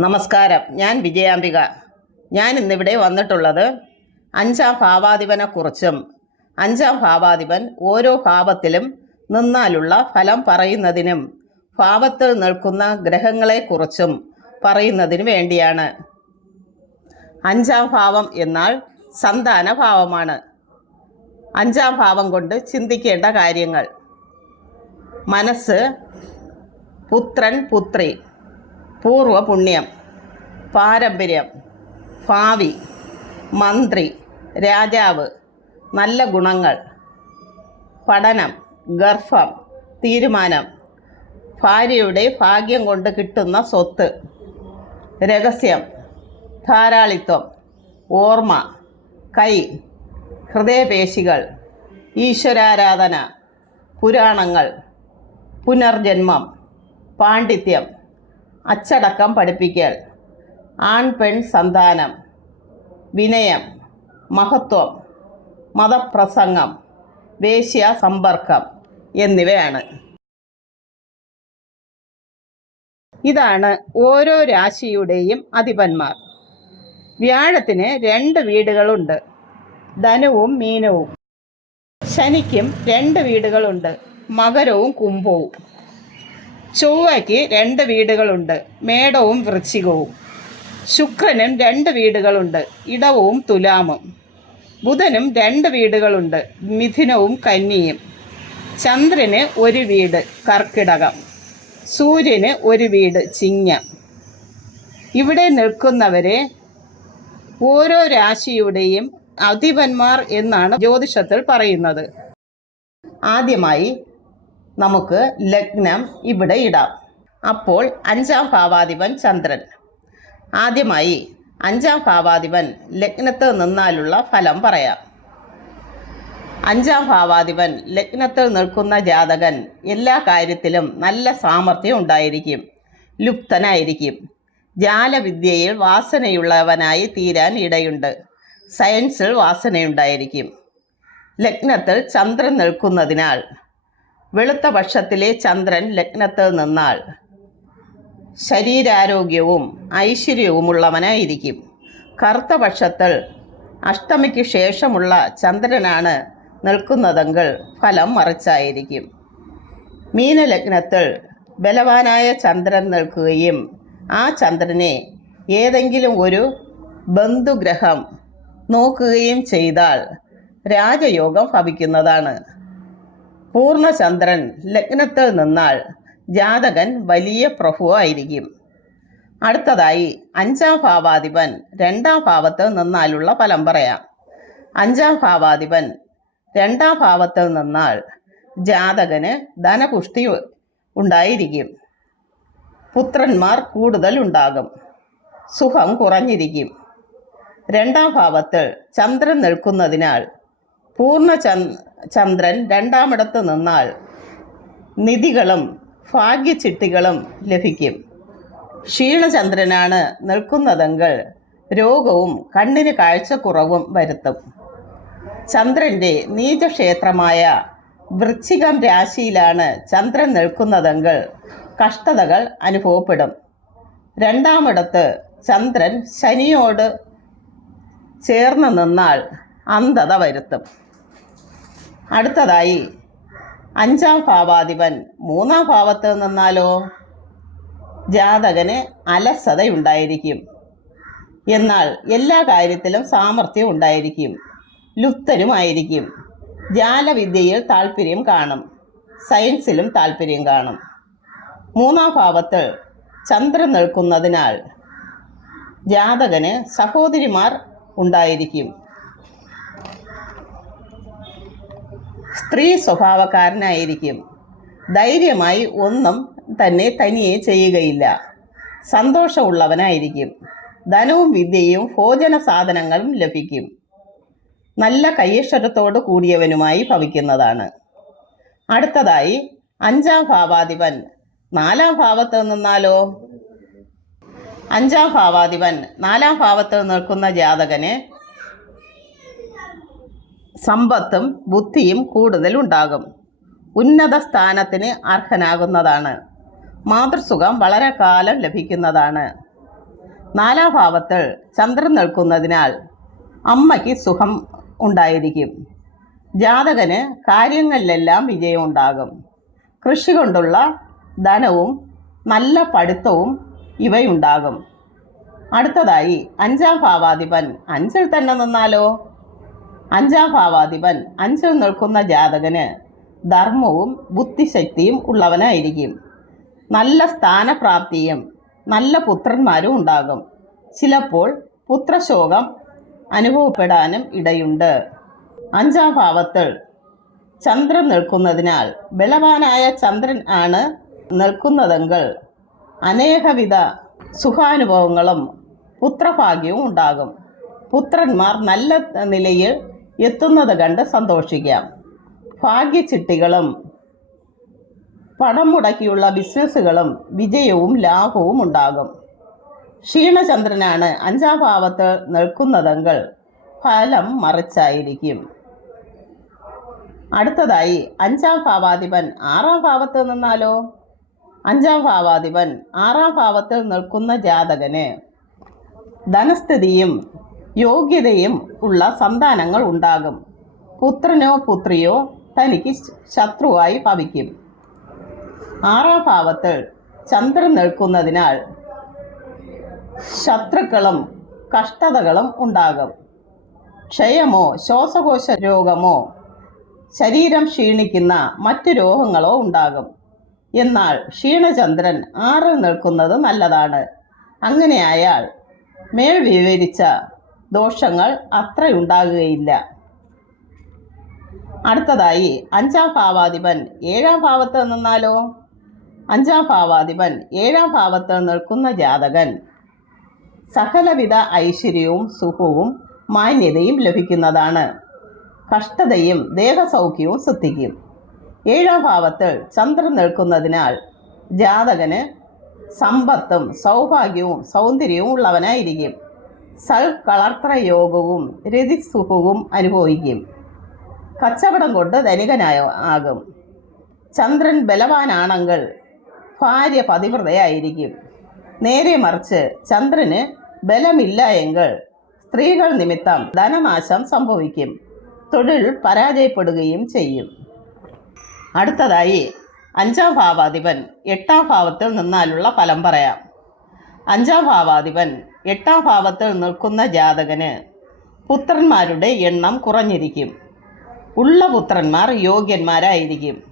നമസ്കാരം. ഞാൻ വിജയാംബിക. ഞാൻ ഇന്നിവിടെ വന്നിട്ടുള്ളത് അഞ്ചാം ഭാവാധിപനെക്കുറിച്ചും അഞ്ചാം ഭാവാധിപൻ ഓരോ ഭാവത്തിലും നിന്നാലുള്ള ഫലം പറയുന്നതിനും ഭാവത്തിൽ നിൽക്കുന്ന ഗ്രഹങ്ങളെക്കുറിച്ചും പറയുന്നതിന് വേണ്ടിയാണ്. അഞ്ചാം ഭാവം എന്നാൽ സന്താന ഭാവമാണ്. അഞ്ചാം ഭാവം കൊണ്ട് ചിന്തിക്കേണ്ട കാര്യങ്ങൾ. മനസ്സ് പുത്രൻ പുത്രി. പൂർവപുണ്യം പാരമ്പര്യം ഭാവി മന്ത്രി രാജാവ് നല്ല ഗുണങ്ങൾ പഠനം ഗർഭം തീരുമാനം ഭാര്യയുടെ ഭാഗ്യം കൊണ്ട് കിട്ടുന്ന സ്വത്ത് രഹസ്യം ധാരാളിത്വം ഓർമ്മ കൈ ഹൃദയപേശികൾ ഈശ്വരാരാധന പുരാണങ്ങൾ പുനർജന്മം പാണ്ഡിത്യം അച്ചടക്കം പഠിപ്പിക്കൽ. ആൺ പെൺ സന്താനം. വിനയം. മഹത്വം. മതപ്രസംഗം. വേശ്യ സമ്പർക്കം എന്നിവയാണ്. ഇതാണ് ഓരോ രാശിയുടെയും അധിപന്മാർ. വ്യാഴത്തിന് രണ്ട് വീടുകളുണ്ട്. ധനുവും മീനവും. ശനിക്കും രണ്ട് വീടുകളുണ്ട്. മകരവും കുംഭവും. ചൊവ്വയ്ക്ക് രണ്ട് വീടുകളുണ്ട്. മേടവും വൃശ്ചികവും. ശുക്രനും രണ്ട് വീടുകളുണ്ട്. ഇടവും തുലാമും. ബുധനും രണ്ട് വീടുകളുണ്ട്. മിഥുനവും കന്നിയും. ചന്ദ്രന് ഒരു വീട് കർക്കിടകം. സൂര്യന് ഒരു വീട് ചിങ്ങം. ഇവിടെ നിൽക്കുന്നവരെ ഓരോ രാശിയുടെയും അധിപന്മാർ എന്നാണ് ജ്യോതിഷത്തിൽ പറയുന്നത്. ആദ്യമായി നമുക്ക് ലഗ്നം ഇവിടെ ഇടാം. അപ്പോൾ അഞ്ചാം ഭാവാധിപൻ ചന്ദ്രൻ. ആദ്യമായി അഞ്ചാം ഭാവാധിപൻ ലഗ്നത്ത് നിന്നാലുള്ള ഫലം പറയാം. അഞ്ചാം ഭാവാധിപൻ ലഗ്നത്തിൽ നിൽക്കുന്ന ജാതകൻ എല്ലാ കാര്യത്തിലും നല്ല സാമർഥ്യം ഉണ്ടായിരിക്കും ലുപ്തനായിരിക്കും. ജാലവിദ്യയിൽ വാസനയുള്ളവനായി തീരാൻ ഇടയുണ്ട് സയൻസിൽ വാസനയുണ്ടായിരിക്കും. ലഗ്നത്തിൽ ചന്ദ്രൻ നിൽക്കുന്നതിനാൽ വെളുത്ത പക്ഷത്തിലെ ചന്ദ്രൻ ലഗ്നത്തിൽ നിന്നാൽ ശരീരാരോഗ്യവും ഐശ്വര്യവുമുള്ളവനായിരിക്കും. കറുത്ത പക്ഷത്തിൽ അഷ്ടമിക്ക് ശേഷമുള്ള ചന്ദ്രനാണ് നിൽക്കുന്നതെങ്കിൽ ഫലം മറിച്ചായിരിക്കും. മീനലഗ്നത്തിൽ ബലവാനായ ചന്ദ്രൻ നിൽക്കുകയും ആ ചന്ദ്രനെ ഏതെങ്കിലും ഒരു ബന്ധുഗ്രഹം നോക്കുകയും ചെയ്താൽ രാജയോഗം ഭവിക്കുന്നതാണ്. പൂർണചന്ദ്രൻ ലഗ്നത്തിൽ നിന്നാൽ ജാതകൻ വലിയ പ്രഭുവായിരിക്കും. അടുത്തതായി അഞ്ചാം ഭാവാധിപൻ രണ്ടാം ഭാവത്തിൽ നിന്നാലുള്ള ഫലം പറയാം അഞ്ചാം ഭാവാധിപൻ രണ്ടാം ഭാവത്തിൽ നിന്നാൽ ജാതകന് ധനപുഷ്ടി ഉണ്ടായിരിക്കും. പുത്രന്മാർ കൂടുതൽ ഉണ്ടാകും. സുഖം കുറഞ്ഞിരിക്കും. രണ്ടാം ഭാവത്തിൽ ചന്ദ്രൻ നിൽക്കുന്നതിനാൽ പൂർണ ചന്ദ്രൻ രണ്ടാമിടത്ത് നിന്നാൽ നിധികളും ഭാഗ്യചിട്ടികളും ലഭിക്കും. ക്ഷീണചന്ദ്രനാണ് നിൽക്കുന്നതെങ്കിൽ രോഗവും കണ്ണിന് കാഴ്ചക്കുറവും വരുത്തും. ചന്ദ്രന്റെ നീചക്ഷേത്രമായ വൃശ്ചികം രാശിയിലാണ് ചന്ദ്രൻ നിൽക്കുന്നതെങ്കിൽ കഷ്ടതകൾ അനുഭവപ്പെടും. രണ്ടാമിടത്ത് ചന്ദ്രൻ ശനിയോട് ചേർന്ന് നിന്നാൽ അന്ധത വരുത്തും. അടുത്തതായി അഞ്ചാം ഭാവാധിപൻ. മൂന്നാം ഭാവത്ത് നിന്നാലോ? ജാതകന് അലസതയുണ്ടായിരിക്കും. എന്നാൽ എല്ലാ കാര്യത്തിലും സാമർഥ്യം ഉണ്ടായിരിക്കും. ലുപ്തനുമായിരിക്കും ജാലവിദ്യയിൽ താല്പര്യം കാണും. സയൻസിലും താല്പര്യം കാണും. മൂന്നാം ഭാവത്തിൽ ചന്ദ്രൻ നിൽക്കുന്നതിനാൽ ജാതകന് സഹോദരിമാർ ഉണ്ടായിരിക്കും. സ്ത്രീ സ്വഭാവക്കാരനായിരിക്കും. ധൈര്യമായി ഒന്നും തന്നെ തനിയെ ചെയ്യുകയില്ല. സന്തോഷമുള്ളവനായിരിക്കും. ധനവും വിദ്യയും ഭോജന സാധനങ്ങളും ലഭിക്കും. നല്ല കയ്യക്ഷരത്തോട് കൂടിയവനുമായി ഭവിക്കുന്നതാണ്. അടുത്തതായി അഞ്ചാം ഭാവാധിപൻ. നാലാം ഭാവത്ത് നിന്നാലോ? അഞ്ചാം ഭാവാധിപൻ. നാലാം ഭാവത്ത് നിൽക്കുന്ന ജാതകന് സമ്പത്തും ബുദ്ധിയും കൂടുതൽ ഉണ്ടാകും. ഉന്നത സ്ഥാനത്തിന് അർഹനാകുന്നതാണ്. മാതൃസുഖം വളരെ കാലം ലഭിക്കുന്നതാണ്. നാലാം ഭാവത്തിൽ ചന്ദ്രൻ നിൽക്കുന്നതിനാൽ അമ്മയ്ക്ക് സുഖം ഉണ്ടായിരിക്കും. ജാതകന് കാര്യങ്ങളിലെല്ലാം വിജയം ഉണ്ടാകും കൃഷി കൊണ്ടുള്ള ധനവും നല്ല പഠിത്തവും ഇവയുണ്ടാകും. അടുത്തതായി അഞ്ചാം ഭാവാധിപൻ അഞ്ചിൽ തന്നെ നിന്നാലോ? അഞ്ചാം ഭാവാധിപൻ അഞ്ചിൽ നിൽക്കുന്ന ജാതകന് ധർമ്മവും ബുദ്ധിശക്തിയും ഉള്ളവനായിരിക്കും. നല്ല സ്ഥാനപ്രാപ്തിയും നല്ല പുത്രന്മാരും ഉണ്ടാകും. ചിലപ്പോൾ പുത്രശോകം അനുഭവപ്പെടാനും ഇടയുണ്ട്. അഞ്ചാം ഭാവത്തിൽ ചന്ദ്രൻ നിൽക്കുന്നതിനാൽ ബലവാനായ ചന്ദ്രൻ ആണ് നിൽക്കുന്നതെങ്കിൽ അനേകവിധ സുഖാനുഭവങ്ങളും പുത്രഭാഗ്യവും ഉണ്ടാകും. പുത്രന്മാർ നല്ല നിലയിൽ എത്തുന്നത് കണ്ട് സന്തോഷിക്കാം. ഭാഗ്യച്ചിട്ടികളും പണം മുടക്കിയുള്ള ബിസിനസ്സുകളും വിജയവും ലാഭവും ഉണ്ടാകും. ക്ഷീണചന്ദ്രനാണ് അഞ്ചാം ഭാവത്ത് നിൽക്കുന്നതെങ്കിൽ ഫലം മറിച്ചായിരിക്കും. അടുത്തതായി അഞ്ചാം ഭാവാധിപൻ ആറാം ഭാവത്ത് നിന്നാലോ? അഞ്ചാം ഭാവാധിപൻ ആറാം ഭാവത്തിൽ നിൽക്കുന്ന ജാതകന് ധനസ്ഥിതിയും യോഗ്യതയും ഉള്ള സന്താനങ്ങൾ ഉണ്ടാകും. പുത്രനോ പുത്രിയോ തനിക്ക് ശത്രുവായി ഭവിക്കും. ആറാം ഭാവത്തിൽ ചന്ദ്രൻ നിൽക്കുന്നതിനാൽ ശത്രുക്കളും കഷ്ടതകളും ഉണ്ടാകും. ക്ഷയമോ ശ്വാസകോശ രോഗമോ ശരീരം ക്ഷീണിക്കുന്ന മറ്റു രോഗങ്ങളോ ഉണ്ടാകും. എന്നാൽ ക്ഷീണചന്ദ്രൻ ആറിൽ നിൽക്കുന്നത് നല്ലതാണ്. അങ്ങനെയായാൽ മേൽ വിവരിച്ച ദോഷങ്ങൾ അത്രയുണ്ടാകുകയില്ല. അടുത്തതായി അഞ്ചാം ഭാവാധിപൻ ഏഴാം ഭാവത്ത് നിന്നാലോ? അഞ്ചാം ഭാവാധിപൻ ഏഴാം ഭാവത്ത് നിൽക്കുന്ന ജാതകൻ. സകലവിധ ഐശ്വര്യവും സുഖവും മാന്യതയും ലഭിക്കുന്നതാണ്. കഷ്ടതയും ദേഹസൗഖ്യവും സിദ്ധിക്കും ഏഴാം ഭാവത്തിൽ ചന്ദ്രൻ നിൽക്കുന്നതിനാൽ ജാതകന് സമ്പത്തും സൗഭാഗ്യവും സൗന്ദര്യവും ഉള്ളവനായിരിക്കും. സൽ കളർത്രയോഗവും രതിസുഖവും അനുഭവിക്കും. കച്ചവടം കൊണ്ട് ധനികനായ ആകും. ചന്ദ്രൻ ബലവാനാണെങ്കിൽ ഭാര്യ പതിവ്രതയായിരിക്കും. നേരെ മറിച്ച് ചന്ദ്രന് ബലമില്ല എങ്കിൽ സ്ത്രീകൾ നിമിത്തം ധനനാശം സംഭവിക്കും. തൊഴിൽ പരാജയപ്പെടുകയും ചെയ്യും. അടുത്തതായി അഞ്ചാം ഭാവാധിപൻ എട്ടാം ഭാവത്തിൽ നിന്നാലുള്ള ഫലം പറയാം. അഞ്ചാം ഭാവാധിപൻ എട്ടാം ഭാവത്തിൽ നിൽക്കുന്ന ജാതകന് പുത്രന്മാരുടെ എണ്ണം കുറഞ്ഞിരിക്കും. ഉള്ള പുത്രന്മാർ യോഗ്യന്മാരായിരിക്കും.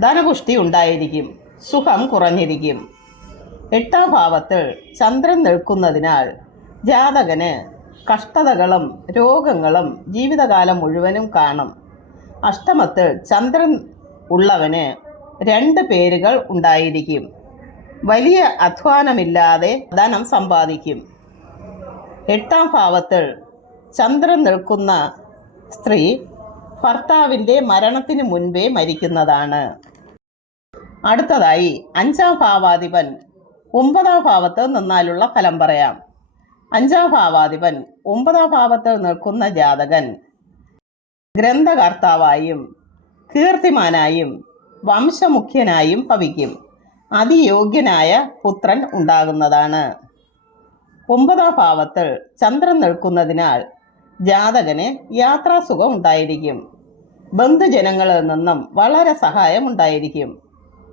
ധനപുഷ്ടി ഉണ്ടായിരിക്കും. സുഖം കുറഞ്ഞിരിക്കും. എട്ടാം ഭാവത്തിൽ ചന്ദ്രൻ നിൽക്കുന്നതിനാൽ ജാതകന് കഷ്ടതകളും രോഗങ്ങളും ജീവിതകാലം മുഴുവനും കാണും. അഷ്ടമത്തിൽ ചന്ദ്രൻ ഉള്ളവന് രണ്ട് പേരുകൾ ഉണ്ടായിരിക്കും. വലിയ അധ്വാനമില്ലാതെ ധനം സമ്പാദിക്കും. എട്ടാം ഭാവത്തിൽ ചന്ദ്രൻ നിൽക്കുന്ന സ്ത്രീ ഭർത്താവിന്റെ മരണത്തിന് മുൻപേ മരിക്കുന്നതാണ്. അടുത്തതായി അഞ്ചാം ഭാവാധിപൻ ഒമ്പതാം ഭാവത്ത് നിന്നാലുള്ള ഫലം പറയാം. അഞ്ചാം ഭാവാധിപൻ ഒമ്പതാം ഭാവത്തിൽ നിൽക്കുന്ന ജാതകൻ ഗ്രന്ഥകർത്താവായും കീർത്തിമാനായും വംശമുഖ്യനായും ഭവിക്കും. അതിയോഗ്യനായ പുത്രൻ ഉണ്ടാകുന്നതാണ്. ഒമ്പതാം ഭാവത്തിൽ ചന്ദ്രൻ നിൽക്കുന്നതിനാൽ ജാതകന് യാത്രാസുഖം ഉണ്ടായിരിക്കും. ബന്ധുജനങ്ങളിൽ നിന്നും വളരെ സഹായം ഉണ്ടായിരിക്കും.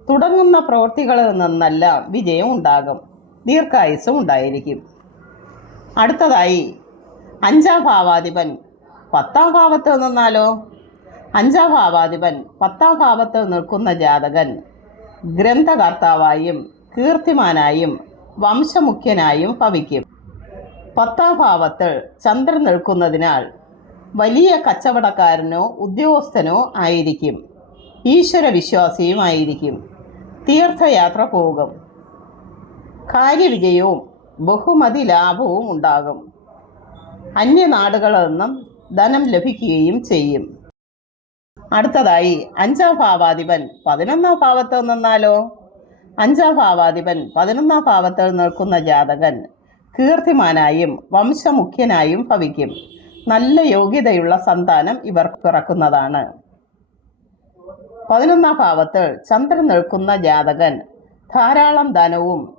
തുടങ്ങുന്ന പ്രവൃത്തികളിൽ നിന്നെല്ലാം വിജയം ഉണ്ടാകും. ദീർഘായുസ്സും ഉണ്ടായിരിക്കും. അടുത്തതായി അഞ്ചാം ഭാവാധിപൻ പത്താം ഭാവത്തിൽ നിന്നാലോ? അഞ്ചാം ഭാവാധിപൻ പത്താം ഭാവത്തിൽ നിൽക്കുന്ന ജാതകൻ ഗ്രന്ഥകർത്താവായും കീർത്തിമാനായും വംശമുഖ്യനായും ഭവിക്കും. പത്താം ഭാവത്തിൽ ചന്ദ്രൻ നിൽക്കുന്നതിനാൽ വലിയ കച്ചവടക്കാരനോ ഉദ്യോഗസ്ഥനോ ആയിരിക്കും. ഈശ്വരവിശ്വാസിയും ആയിരിക്കും. തീർത്ഥയാത്ര പോകും. കാര്യവിജയവും ബഹുമതി ലാഭവും ഉണ്ടാകും. അന്യനാടുകളിൽ നിന്നും ധനം ലഭിക്കുകയും ചെയ്യും. അടുത്തതായി അഞ്ചാം ഭാവാധിപൻ പതിനൊന്നാം ഭാവത്തിൽ നിന്നാലോ? അഞ്ചാം ഭാവാധിപൻ പതിനൊന്നാം ഭാവത്തിൽ നിൽക്കുന്ന ജാതകൻ കീർത്തിമാനായും വംശമുഖ്യനായും ഭവിക്കും. നല്ല യോഗ്യതയുള്ള സന്താനം ഇവർ പിറക്കുന്നതാണ്. പതിനൊന്നാം ഭാവത്തിൽ ചന്ദ്രൻ നിൽക്കുന്ന ജാതകൻ ധാരാളം ധനവും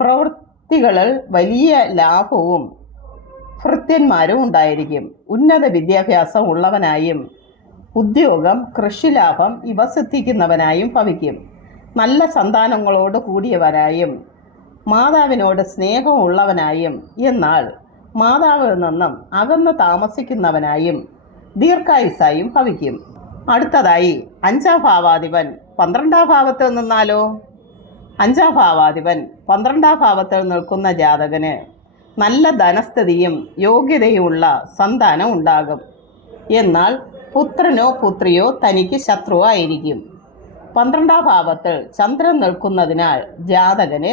പ്രവൃത്തികളിൽ വലിയ ലാഭവും ഭൃത്യന്മാരും ഉണ്ടായിരിക്കും. ഉന്നത വിദ്യാഭ്യാസം ഉള്ളവനായും ഉദ്യോഗം കൃഷിലാഭം ഇവ സിദ്ധിക്കുന്നവനായും ഭവിക്കും. നല്ല സന്താനങ്ങളോട് കൂടിയവനായും മാതാവിനോട് സ്നേഹമുള്ളവനായും എന്നാൽ മാതാവിൽ നിന്നും അകന്ന് താമസിക്കുന്നവനായും ദീർഘായുസായും ഭവിക്കും. അടുത്തതായി അഞ്ചാം ഭാവാധിപൻ പന്ത്രണ്ടാം ഭാവത്തിൽ നിന്നാലോ? അഞ്ചാം ഭാവാധിപൻ പന്ത്രണ്ടാം ഭാവത്തിൽ നിൽക്കുന്ന ജാതകന് നല്ല ധനസ്ഥിതിയും യോഗ്യതയുമുള്ള സന്താനം ഉണ്ടാകും. എന്നാൽ പുത്രനോ പുത്രിയോ തനിക്ക് ശത്രുവായിരിക്കും പന്ത്രണ്ടാം ഭാവത്തിൽ ചന്ദ്രൻ നിൽക്കുന്നതിനാൽ ജാതകന്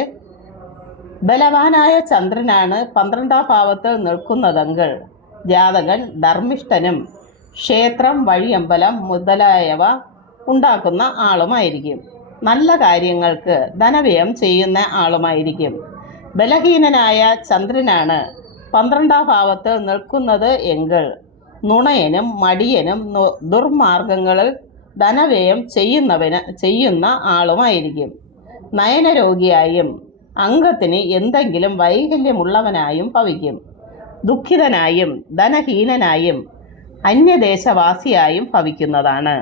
ബലവാനായ ചന്ദ്രനാണ് പന്ത്രണ്ടാം ഭാവത്തിൽ നിൽക്കുന്നതെങ്കിൽ ജാതകൻ ധർമ്മിഷ്ഠനും ക്ഷേത്രം വഴിയമ്പലം മുതലായവ ഉണ്ടാക്കുന്ന ആളുമായിരിക്കും. നല്ല കാര്യങ്ങൾക്ക് ധനവ്യയം ചെയ്യുന്ന ആളുമായിരിക്കും. ബലഹീനനായ ചന്ദ്രനാണ് പന്ത്രണ്ടാം ഭാവത്തിൽ നിൽക്കുന്നത് എങ്കിൽ നുണയനും മടിയനും ദുർമാർഗങ്ങളിൽ ധനവ്യയം ചെയ്യുന്നവന് ചെയ്യുന്ന ആളുമായിരിക്കും. നയനരോഗിയായും അംഗത്തിന് എന്തെങ്കിലും വൈകല്യമുള്ളവനായും ഭവിക്കും. ദുഃഖിതനായും ധനഹീനനായും അന്യദേശവാസിയായും ഭവിക്കുന്നതാണ്.